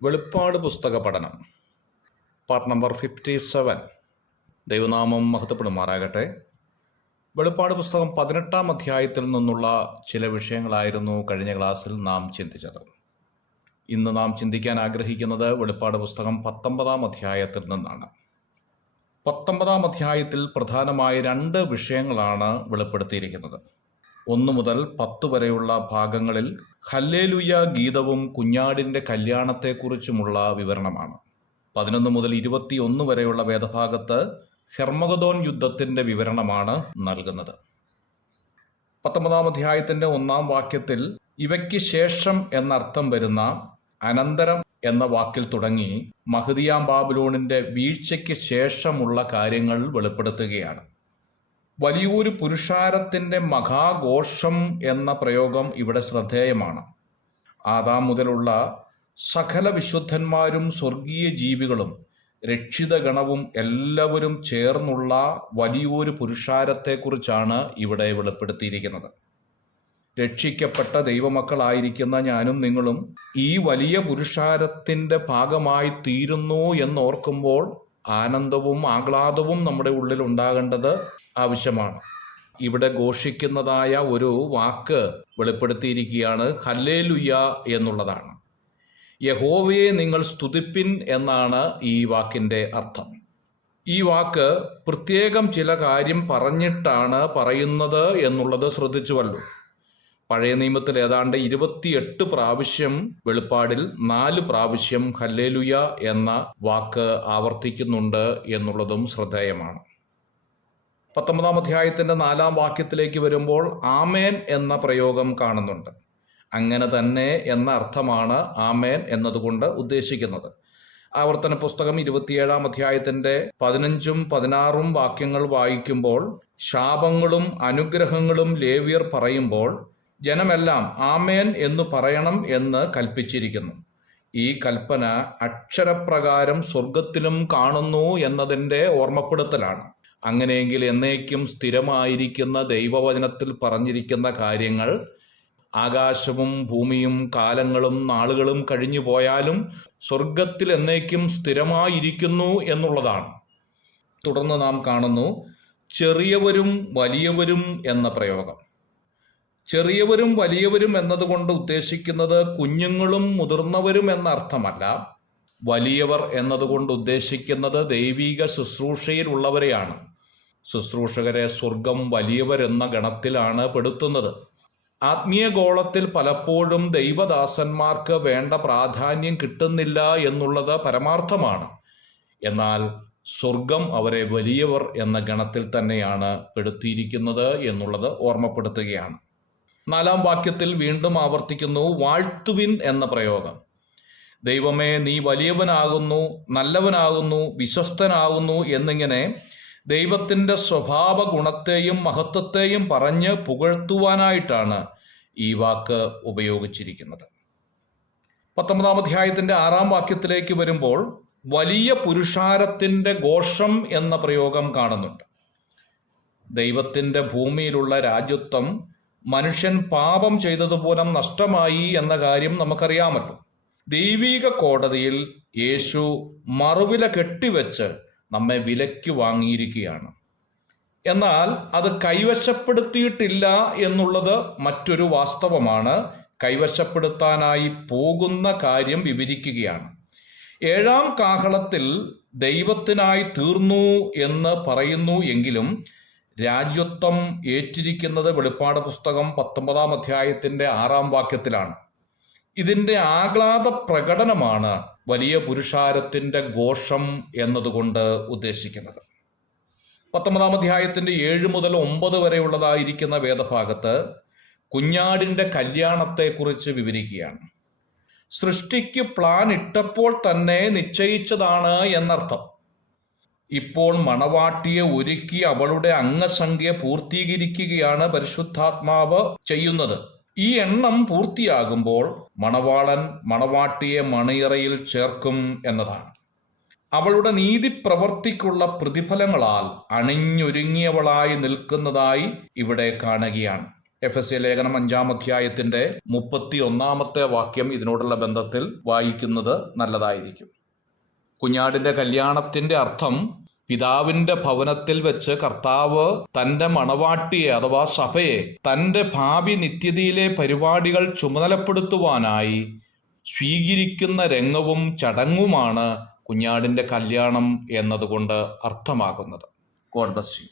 വെളിപ്പാട് പുസ്തക പഠനം പാർട്ട് നമ്പർ 57. ദൈവനാമം മഹത്വപ്പെടുമാറാകട്ടെ. വെളിപ്പാട് പുസ്തകം 18-ാം അധ്യായത്തിൽ നിന്നുള്ള ചില വിഷയങ്ങളായിരുന്നു കഴിഞ്ഞ ക്ലാസ്സിൽ നാം ചിന്തിച്ചത്. ഇന്ന് നാം ചിന്തിക്കാൻ ആഗ്രഹിക്കുന്നത് വെളിപ്പാട് പുസ്തകം 19-ാം അധ്യായത്തിൽ നിന്നാണ്. 19-ാം അധ്യായത്തിൽ പ്രധാനമായ 2 വിഷയങ്ങളാണ് വെളിപ്പെടുത്തിയിരിക്കുന്നത്. 1 മുതൽ 10 വരെയുള്ള ഭാഗങ്ങളിൽ ഹല്ലേലൂയ ഗീതവും കുഞ്ഞാടിൻ്റെ കല്യാണത്തെക്കുറിച്ചുമുള്ള വിവരണമാണ്. 11 മുതൽ 21 വരെയുള്ള വേദഭാഗത്ത് ഹെർമഗദോൻ യുദ്ധത്തിൻ്റെ വിവരണമാണ് നൽകുന്നത്. 19-ാം അധ്യായത്തിൻ്റെ 1-ാം വാക്യത്തിൽ ഇവയ്ക്ക് ശേഷം എന്നർത്ഥം വരുന്ന അനന്തരം എന്ന വാക്കിൽ തുടങ്ങി മഹദിയാം ബാബിലോണിൻ്റെ വീഴ്ചയ്ക്ക് ശേഷമുള്ള കാര്യങ്ങൾ വെളിപ്പെടുത്തുകയാണ്. വലിയൊരു പുരുഷാരത്തിൻ്റെ മഹാഘോഷം എന്ന പ്രയോഗം ഇവിടെ ശ്രദ്ധേയമാണ്. ആദാം മുതലുള്ള സകല വിശുദ്ധന്മാരും സ്വർഗീയ ജീവികളും രക്ഷിത ഗണവും എല്ലാവരും ചേർന്നുള്ള വലിയൊരു പുരുഷാരത്തെക്കുറിച്ചാണ് ഇവിടെ വെളിപ്പെടുത്തിയിരിക്കുന്നത്. രക്ഷിക്കപ്പെട്ട ദൈവമക്കളായിരിക്കുന്ന ഞാനും നിങ്ങളും ഈ വലിയ പുരുഷാരത്തിൻ്റെ ഭാഗമായി തീരുന്നു എന്നോർക്കുമ്പോൾ ആനന്ദവും ആഹ്ലാദവും നമ്മുടെ ഉള്ളിൽ ഉണ്ടാകേണ്ടത് ആവശ്യമാണ്. ഇവിടെ ഘോഷിക്കുന്നതായ ഒരു വാക്ക് വെളിപ്പെടുത്തിയിരിക്കുകയാണ്. ഹല്ലേലൂയ എന്നുള്ളതാണ്. യഹോവയെ നിങ്ങൾ സ്തുതിപ്പിൻ എന്നാണ് ഈ വാക്കിൻ്റെ അർത്ഥം. ഈ വാക്ക് പ്രത്യേകം ചില കാര്യം പറഞ്ഞിട്ടാണ് പറയുന്നത് എന്നുള്ളത് ശ്രദ്ധിച്ചുവല്ലോ. പഴയ നിയമത്തിൽ ഏതാണ്ട് 28 പ്രാവശ്യം വെളിപ്പാടിൽ 4 പ്രാവശ്യം ഹല്ലേലൂയ എന്ന വാക്ക് ആവർത്തിക്കുന്നുണ്ട് എന്നുള്ളതും ശ്രദ്ധേയമാണ്. 19-ാം അധ്യായത്തിൻ്റെ 4-ാം വാക്യത്തിലേക്ക് വരുമ്പോൾ ആമേൻ എന്ന പ്രയോഗം കാണുന്നുണ്ട്. അങ്ങനെ തന്നെ എന്ന അർത്ഥമാണ് ആമേൻ എന്നതുകൊണ്ട് ഉദ്ദേശിക്കുന്നത്. ആവർത്തന പുസ്തകം 27-ാം അധ്യായത്തിൻ്റെ 15ഉം 16ഉം വാക്യങ്ങൾ വായിക്കുമ്പോൾ ശാപങ്ങളും അനുഗ്രഹങ്ങളും ലേവ്യർ പറയുമ്പോൾ ജനമെല്ലാം ആമേൻ എന്ന് പറയണം എന്ന് കൽപ്പിച്ചിരിക്കുന്നു. ഈ കൽപ്പന അക്ഷരപ്രകാരം സ്വർഗത്തിലും കാണുന്നു എന്നതിൻ്റെ ഓർമ്മപ്പെടുത്തലാണ്. അങ്ങനെയെങ്കിൽ എന്നേക്കും സ്ഥിരമായിരിക്കുന്ന ദൈവവചനത്തിൽ പറഞ്ഞിരിക്കുന്ന കാര്യങ്ങൾ ആകാശവും ഭൂമിയും കാലങ്ങളും നാളുകളും കഴിഞ്ഞു പോയാലും സ്വർഗത്തിൽ എന്നേക്കും സ്ഥിരമായിരിക്കുന്നു എന്നുള്ളതാണ്. തുടർന്ന് നാം കാണുന്നു ചെറിയവരും വലിയവരും എന്ന പ്രയോഗം. ചെറിയവരും വലിയവരും എന്നതുകൊണ്ട് ഉദ്ദേശിക്കുന്നത് കുഞ്ഞുങ്ങളും മുതിർന്നവരും എന്ന അർത്ഥമല്ല. വലിയവർ എന്നതുകൊണ്ട് ഉദ്ദേശിക്കുന്നത് ദൈവിക ശുശ്രൂഷയിലുള്ളവരെയാണ്. ശുശ്രൂഷകരെ സ്വർഗം വലിയവരെന്ന ഗണത്തിലാണ് പെടുത്തുന്നത്. ആത്മീയ ഗോളത്തിൽ പലപ്പോഴും ദൈവദാസന്മാർക്ക് വേണ്ട പ്രാധാന്യം കിട്ടുന്നില്ല എന്നുള്ളത് പരമാർത്ഥമാണ്. എന്നാൽ സ്വർഗം അവരെ വലിയവർ എന്ന ഗണത്തിൽ തന്നെയാണ് പെടുത്തിയിരിക്കുന്നത് എന്നുള്ളത് ഓർമ്മപ്പെടുത്തുകയാണ്. 4-ാം വാക്യത്തിൽ വീണ്ടും ആവർത്തിക്കുന്നു വാഴ്ത്തുവിൻ എന്ന പ്രയോഗം. ദൈവമേ, നീ വലിയവനാകുന്നു, നല്ലവനാകുന്നു, വിശ്വസ്തനാകുന്നു എന്നിങ്ങനെ ദൈവത്തിൻ്റെ സ്വഭാവ ഗുണത്തെയും മഹത്വത്തെയും പറഞ്ഞ് പുകഴ്ത്തുവാനായിട്ടാണ് ഈ വാക്ക് ഉപയോഗിച്ചിരിക്കുന്നത്. 19-ാം അധ്യായത്തിൻ്റെ 6-ാം വാക്യത്തിലേക്ക് വരുമ്പോൾ വലിയ പുരുഷാരത്തിൻ്റെ ഘോഷം എന്ന പ്രയോഗം കാണുന്നുണ്ട്. ദൈവത്തിൻ്റെ ഭൂമിയിലുള്ള രാജ്യത്വം മനുഷ്യൻ പാപം ചെയ്തതുപോലെ നഷ്ടമായി എന്ന കാര്യം നമുക്കറിയാമല്ലോ. ദൈവിക കോടതിയിൽ യേശു മറുവില കെട്ടിവെച്ച് നമ്മെ വിലയ്ക്ക് വാങ്ങിയിരിക്കുകയാണ്. എന്നാൽ അത് കൈവശപ്പെടുത്തിയിട്ടില്ല എന്നുള്ളത് മറ്റൊരു വാസ്തവമാണ്. കൈവശപ്പെടുത്താനായി പോകുന്ന കാര്യം വിവരിക്കുകയാണ്. 7-ാം കാഹളത്തിൽ ദൈവത്തിനായി തീർന്നു എന്ന് പറയുന്നു എങ്കിലും രാജ്യത്വം ഏറ്റിരിക്കുന്നത് വെളിപ്പാട് പുസ്തകം 19-ാം അധ്യായത്തിൻ്റെ 6-ാം വാക്യത്തിലാണ്. ഇതിൻ്റെ ആഹ്ലാദ പ്രകടനമാണ് വലിയ പുരുഷാരത്തിൻ്റെ ഘോഷം എന്നതുകൊണ്ട് ഉദ്ദേശിക്കുന്നത്. 19-ാം അധ്യായത്തിൻ്റെ 7 മുതൽ 9 വരെയുള്ളതായിരിക്കുന്ന വേദഭാഗത്ത് കുഞ്ഞാടിൻ്റെ കല്യാണത്തെക്കുറിച്ച് വിവരിക്കുകയാണ്. സൃഷ്ടിക്ക് പ്ലാൻ ഇട്ടപ്പോൾ തന്നെ നിശ്ചയിച്ചതാണ് എന്നർത്ഥം. ഇപ്പോൾ മണവാട്ടിയെ ഒരുക്കി അവളുടെ അംഗസംഖ്യ പൂർത്തീകരിക്കുകയാണ് പരിശുദ്ധാത്മാവ് ചെയ്യുന്നത്. ഈ എണ്ണം പൂർത്തിയാകുമ്പോൾ മണവാളൻ മണവാട്ടിയെ മണിയറയിൽ ചേർക്കും എന്നതാണ്. അവളുടെ നീതിപ്രവർത്തിക്കുള്ള പ്രതിഫലങ്ങളാൽ അണിഞ്ഞൊരുങ്ങിയവളായി നിൽക്കുന്നതായി ഇവിടെ കാണുകയാണ്. എഫെസ്യ ലേഖനം 5-ാം അധ്യായത്തിന്റെ 31-ാമത്തെ വാക്യം ഇതിനോടുള്ള ബന്ധത്തിൽ വായിക്കുന്നത് നല്ലതായിരിക്കും. കുഞ്ഞാടിന്റെ കല്യാണത്തിന്റെ അർത്ഥം പിതാവിന്റെ ഭവനത്തിൽ വെച്ച് കർത്താവ് തന്റെ മണവാട്ടിയെ അഥവാ സഭയെ തന്റെ ഭാവി നിത്യതയിലെ പരിപാടികൾ ചുമതലപ്പെടുത്തുവാനായി സ്വീകരിക്കുന്ന രംഗവും ചടങ്ങുമാണ് കുഞ്ഞാടിന്റെ കല്യാണം എന്നതുകൊണ്ട് അർത്ഥമാക്കുന്നത്. God bless you.